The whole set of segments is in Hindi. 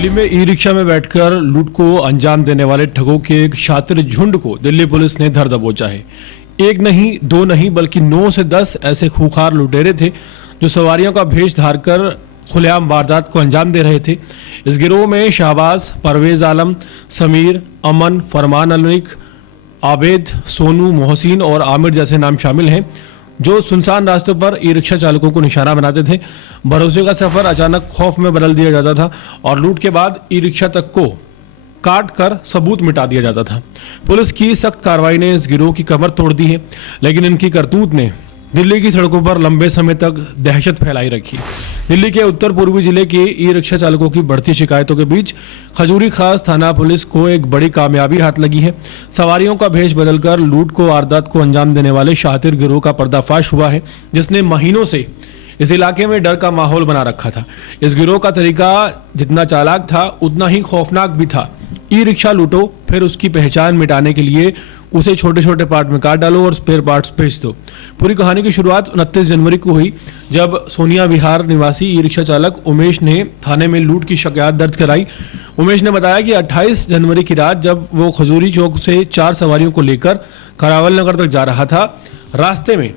दिल्ली में ई रिक्शा में बैठकर लूट को अंजाम देने वाले ठगों के एक शातिर झुंड को दिल्ली पुलिस ने धर दबोचा है। एक नहीं, दो नहीं, बल्कि 9 से 10 ऐसे खूंखार लुटेरे थे जो सवारियों का भेष धारकर खुलेआम वारदात को अंजाम दे रहे थे। इस गिरोह में शाहबाज, परवेज आलम, समीर, अमन, फरमान अलीक, आबेद, सोनू, मोहसिन और आमिर जैसे नाम शामिल हैं, जो सुनसान रास्तों पर ई रिक्शा चालकों को निशाना बनाते थे। भरोसे का सफर अचानक खौफ में बदल दिया जाता था और लूट के बाद ई रिक्शा तक को काट कर सबूत मिटा दिया जाता था। पुलिस की सख्त कार्रवाई ने इस गिरोह की कमर तोड़ दी है, लेकिन इनकी करतूत ने दिल्ली की सड़कों पर लंबे समय तक दहशत फैलाई रखी। दिल्ली के उत्तर पूर्वी जिले के ई रिक्शा चालकों की बढ़ती शिकायतों के बीच खजूरी खास थाना पुलिस को एक बड़ी कामयाबी हाथ लगी है। सवारियों का भेष बदलकर लूट को वारदात को अंजाम देने वाले शातिर गिरोह का पर्दाफाश हुआ है, जिसने महीनों से इस इलाके में डर का माहौल बना रखा था। इस गिरोह का तरीका जितना चालाक था उतना ही खौफनाक भी था। ई रिक्शा लूटो, फिर उसकी पहचान मिटाने के लिए उसे छोटे छोटे पार्ट में काट डालो और स्पेयर पार्ट्स बेच दो। पूरी कहानी की शुरुआत 29 जनवरी को हुई, जब सोनिया विहार निवासी ई रिक्शा चालक उमेश ने थाने में लूट की शिकायत दर्ज कराई। उमेश ने बताया कि 28 जनवरी की रात जब वो खजूरी चौक से 4 सवारियों को लेकर करावल नगर तक जा रहा था, रास्ते में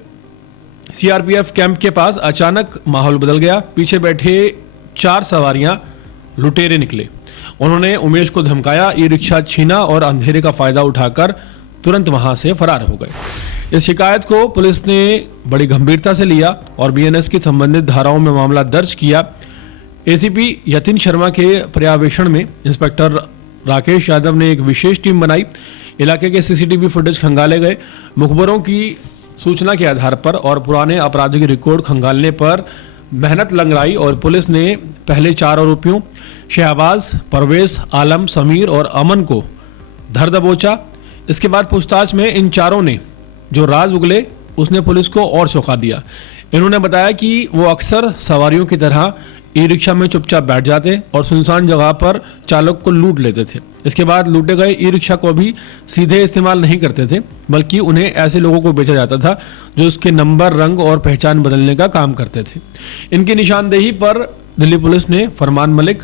सीआरपीएफ कैंप के पास अचानक माहौल बदल गया। पीछे बैठे 4 सवारियां लुटेरे निकले। उन्होंने उमेश को धमकाया, ई रिक्शा छीना और अंधेरे का फायदा उठाकर तुरंत वहां से फरार हो गए। इस शिकायत को पुलिस ने बड़ी गंभीरता से लिया और बीएनएस की संबंधित धाराओं में मामला दर्ज किया। एसीपी यतिन शर्मा के पर्यवेक्षण में इंस्पेक्टर राकेश यादव ने एक विशेष टीम बनाई। इलाके के सीसीटीवी फुटेज खंगाले गए। मुखबरों की सूचना के आधार पर और पुराने आपराधिक रिकॉर्ड खंगालने पर मेहनत लंगड़ाई और पुलिस ने पहले 4 आरोपियों शहबाज, परवेज आलम, समीर और अमन को धर दबोचा। इसके बाद पूछताछ में इन चारों ने जो राज उगले उसने पुलिस को और चौंका दिया। इन्होंने बताया कि वो अक्सर सवारियों की तरह ई रिक्शा में चुपचाप बैठ जाते और सुनसान जगह पर चालक को लूट लेते थे। इसके बाद लूटे गए ई रिक्शा को भी सीधे इस्तेमाल नहीं करते थे, बल्कि उन्हें ऐसे लोगों को बेचा जाता था जो उसके नंबर, रंग और पहचान बदलने का काम करते थे। इनकी निशानदेही पर दिल्ली पुलिस ने फरमान मलिक,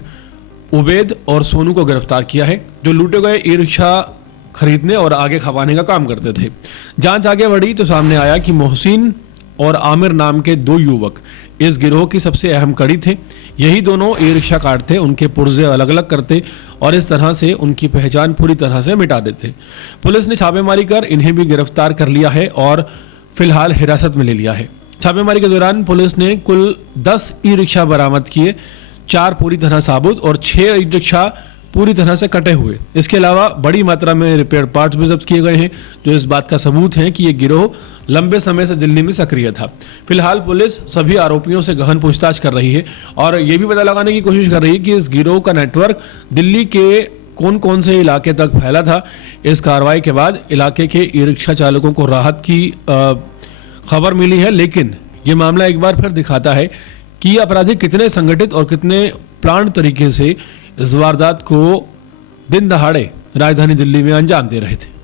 उबैद और सोनू को गिरफ्तार किया है, जो लूटे गए ई रिक्शा खरीदने और आगे खपाने का काम करते थे। जांच आगे बढ़ी तो सामने आया कि मोहसिन और आमिर नाम के 2 युवक इस गिरोह की सबसे अहम कड़ी थे। यही दोनों ई रिक्शा काटते, उनके पुर्जे अलग अलग करते और इस तरह से उनकी पहचान पूरी तरह से मिटा देते। पुलिस ने छापेमारी कर इन्हें भी गिरफ्तार कर लिया है और फिलहाल हिरासत में ले लिया है। छापेमारी के दौरान पुलिस ने कुल 10 ई रिक्शा बरामद किए, 4 पूरी तरह साबुत और 6 ई रिक्शा पूरी तरह से कटे हुए। इसके अलावा बड़ी मात्रा में रिपेयर पार्ट्स भी जब्त किए गए हैं, जो इस बात का सबूत है कि ये गिरोह लंबे समय से दिल्ली में सक्रिय था। फिलहाल पुलिस सभी आरोपियों से गहन पूछताछ कर रही है और ये भी पता लगाने की कोशिश कर रही है कि इस गिरोह का नेटवर्क दिल्ली के कौन कौन से इलाके तक फैला था। इस कार्रवाई के बाद इलाके के ई रिक्शा चालकों को राहत की खबर मिली है, लेकिन ये मामला एक बार फिर दिखाता है कि अपराधी कितने संगठित और कितने प्लान तरीके से इस वारदात को दिन दहाड़े राजधानी दिल्ली में अंजाम दे रहे थे।